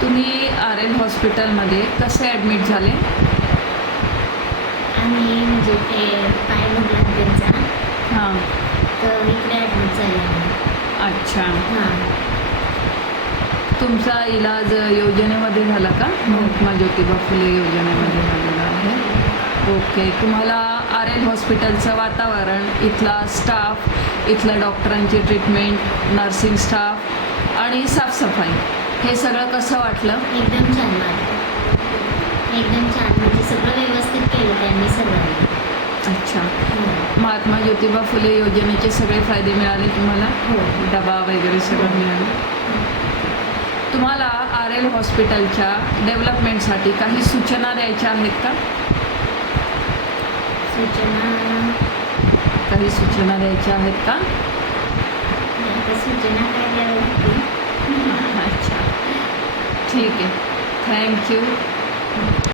तुम्ही RL हॉस्पिटलमध्ये कसे ॲडमिट झाले? आम्ही म्हणजे ते पाय भरला त्यांचा, हां. तर इकडे ॲडमिट झाले आम्ही. अच्छा. हां. तुमचा इलाज योजनेमध्ये झाला का? महात्मा ज्योतिबा फुले योजनेमध्ये झालेला आहे. ओके. तुम्हाला RL हॉस्पिटलचं वातावरण, इथला स्टाफ, इथल्या डॉक्टरांची ट्रीटमेंट, नर्सिंग स्टाफ आणि साफसफाई हे सगळं कसं वाटलं? एकदम छान वाटलं. एकदम छान, म्हणजे सगळं व्यवस्थित केलं त्यांनी सर्वांनी. अच्छा. हो. महात्मा ज्योतिबा फुले योजनेचे सगळे फायदे मिळाले तुम्हाला? हो. डबा वगैरे सगळं मिळालं. तुम्हाला RL हॉस्पिटलच्या डेव्हलपमेंटसाठी काही सूचना द्यायच्या आहेत का? काही सूचना द्यायच्या आहेत का? सूचना काय द्यावं लागतील? अच्छा. ठीक आहे. थँक्यू.